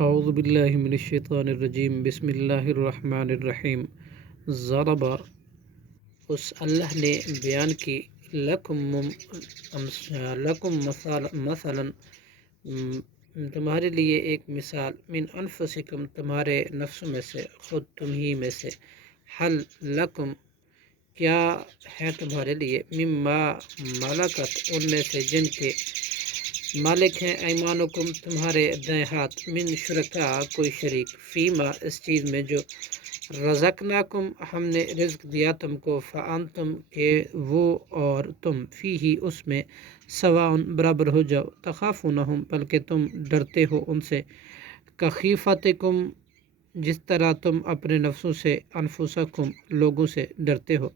اعوذ باللہ من الشیطان الرجیم بسم اللہ الرحمن الرحیم ضربہ اس اللہ نے بیان کی لکم مثلا تمہارے لیے ایک مثال من انفسکم تمہارے نفسوں میں سے خود تم ہی میں سے حل لکم کیا ہے تمہارے لیے مما ملکت ان میں سے جن کے مالک ہیں ایمانکم تمہارے دائیں ہاتھ من شرکا کوئی شریک فیما اس چیز میں جو رزقناکم ہم نے رزق دیا تم کو فانتم کہ وہ اور تم فی ہی اس میں سواء برابر ہو جاؤ تخافونہم بلکہ تم ڈرتے ہو ان سے کخیفتکم جس طرح تم اپنے نفسوں سے انفسکم لوگوں سے ڈرتے ہو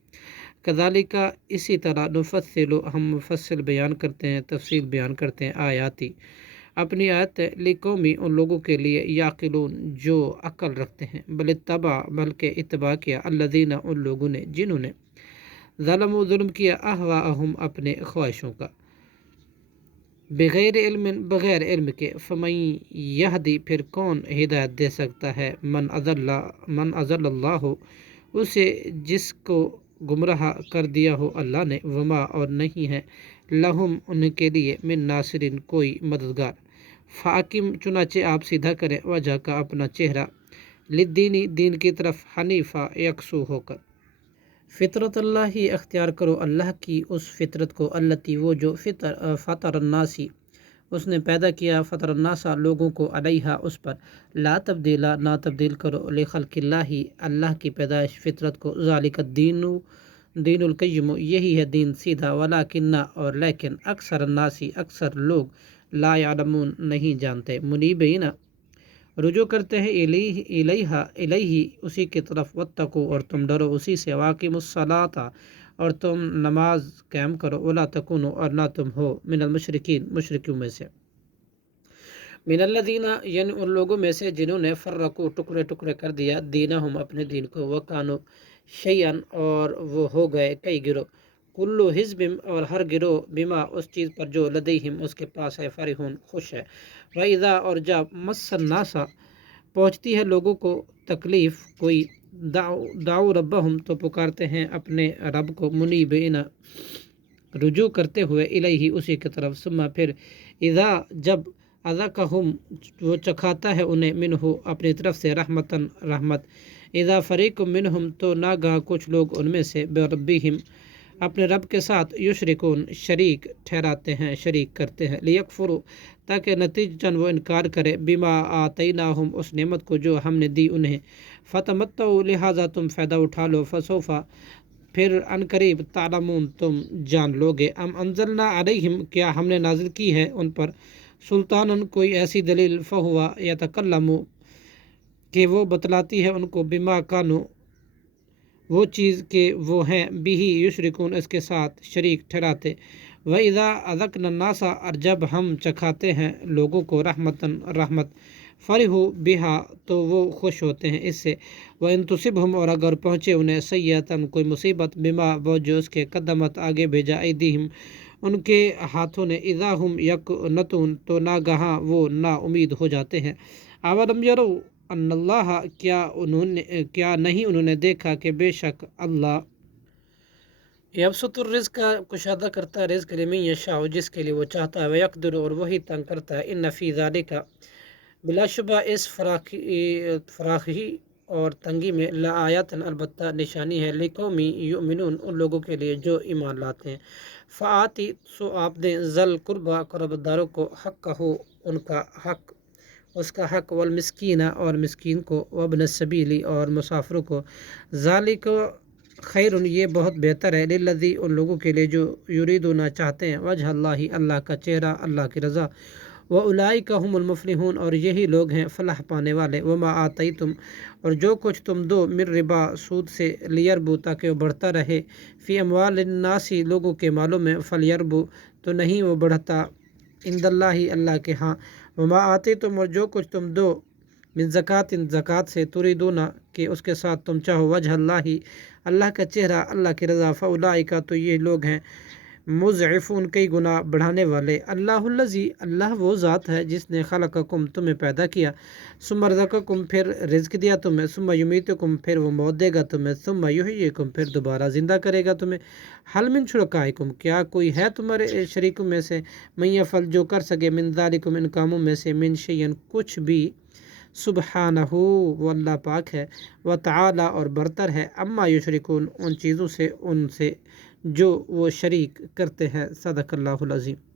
کذالک اسی طرح نفصل ہم مفصل بیان کرتے ہیں تفصیل بیان کرتے ہیں آیاتی اپنی آیت لقومی ان لوگوں کے لیے یعقلون جو عقل رکھتے ہیں بلکہ اتباع کیا الذین ان لوگوں نے جنہوں نے ظلم کیا اہواءہم اپنے خواہشوں کا بغیر علم کے فمن یہدی پھر کون ہدایت دے سکتا ہے من اضل اللہ اسے جس کو گمراہ کر دیا ہو اللہ نے وما اور نہیں ہے لہم ان کے لیے من ناصرین کوئی مددگار فاقم چنانچہ آپ سیدھا کریں وجہ کا اپنا چہرہ للدینی دین کی طرف حنیفہ یکسو ہو کر فطرت اللہ ہی اختیار کرو اللہ کی اس فطرت کو التی وہ جو فطر الناسی اس نے پیدا کیا فطر الناسا لوگوں کو علیہا اس پر لا تبدیلا نہ تبدیل کرو لخلق اللہ اللہ کی پیدائش فطرت کو ذالک دین القیم یہی ہے دین سیدھا ولکن اور لیکن اکثر الناسی اکثر لوگ لا یعلمون نہیں جانتے منیبین رجوع کرتے ہیں الیہ اسی کی طرف واتقوا اور تم ڈرو اسی سے واقیم الصلاۃ اور تم نماز قائم کرو ولا تکونوا اور نہ تم ہو من المشرکین مشرکوں میں سے من الذین یعنی ان لوگوں میں سے جنہوں نے فرقوا ٹکڑے کر دیا دینہم اپنے دین کو وکانوا شیئن اور وہ ہو گئے کئی گروہ کلو حزب اور ہر گروہ بما اس چیز پر جو لدیہم اس کے پاس ہے فرحون خوش ہے وَإِذَا اور جب مس الناس پہنچتی ہے لوگوں کو تکلیف کوئی دعو ربہم تو پکارتے ہیں اپنے رب کو منیبین رجوع کرتے ہوئے الیہ اسی کی طرف ثم پھر اذا جب اذقہم وہ چکھاتا ہے انہیں منہ اپنی طرف سے رحمت اذا فریق منہم تو ناگاہ کچھ لوگ ان میں سے بربہم اپنے رب کے ساتھ یشرکون شریک ٹھہراتے ہیں شریک کرتے ہیں لیکفروا تاکہ نتیجتاً وہ انکار کرے بما آتیناہم اس نعمت کو جو ہم نے دی انہیں فتمتعوا لہذا تم فائدہ اٹھا لو فسوفا پھر عنقریب تعلمون تم جان لوگے ام انزلنا علیہم کیا ہم نے نازل کی ہے ان پر سلطانن کوئی ایسی دلیل فہوا یتکلم کہ وہ بتلاتی ہے ان کو بما کانوا وہ چیز کہ وہ ہیں بھی یشرکون اس کے ساتھ شریک ٹھہراتے وَإِذَا أَذَقْنَا النَّاسَ اور جب ہم چکھاتے ہیں لوگوں کو رحمت فرحوا بها تو وہ خوش ہوتے ہیں اس سے وَإِن تُصِبْهُمْ اور اگر پہنچے انہیں سیئۃ کوئی مصیبت بما وہ جو اس کے قدمت آگے بھیجا ایدیہم ان کے ہاتھوں نے اذا ہم یقنطون تو ناگہاں وہ نا امید ہو جاتے ہیں اولم یروا ان اللہ کیا نہیں انہوں نے دیکھا کہ بے شک اللہ یبسط الرزق کشادہ کرتا ہے رزق لمن یشاء جس کے لیے وہ چاہتا ہے ویقدر اور وہی تنگ کرتا ہے ان فی ذالک بلا شبہ اس فراخی اور تنگی میں لآیات البتہ نشانی ہے لقوم یؤمنون ان لوگوں کے لیے جو ایمان لاتے ہیں فآتی سو آپ دیں ذل قربا قربداروں کو حق ہو ان کا حق اس کا حق والمسکین اور مسکین کو وابن السبیل اور مسافروں کو ذالک خیر یہ بہت بہتر ہے للذی ان لوگوں کے لیے جو یریدون چاہتے ہیں وجہ اللہ کا چہرہ اللہ کی رضا وَأُولَئِكَ هُمُ الْمُفْلِحُونَ اور یہی لوگ ہیں فلاح پانے والے وما آتیتم اور جو کچھ تم دو من ربا سود سے لیربو تاکہ وہ بڑھتا رہے فی اموال الناس لوگوں کے مالوں میں فلیربو تو نہیں وہ بڑھتا عند اللہ کے ہاں وما آتیتم اور جو کچھ تم دو من زکوٰۃ سے تریدون کہ اس کے ساتھ تم چاہو وجہ اللہ کا چہرہ اللہ کی رضا فاولئک تو یہ لوگ ہیں مضعفون کئی گنا بڑھانے والے، اللہ الذی اللہ وہ ذات ہے جس نے خلقکم تمہیں پیدا کیا، ثم رزقکم پھر رزق دیا تمہیں، ثم یمیتکم پھر وہ موت دے گا تمہیں، ثم یحییکم پھر دوبارہ زندہ کرے گا تمہیں، حل من شرکائکم کیا کوئی ہے تمہارے شریکوں میں سے، من یفعل جو کر سکے، من ذالکم ان کاموں میں سے، من شیئن کچھ بھی، سبحانہ وہ اللہ پاک ہے، و تعالی اور برتر ہے، اما یشرکون ان چیزوں سے، ان سے جو وہ شریک کرتے ہیں۔ صدق اللہ العظیم۔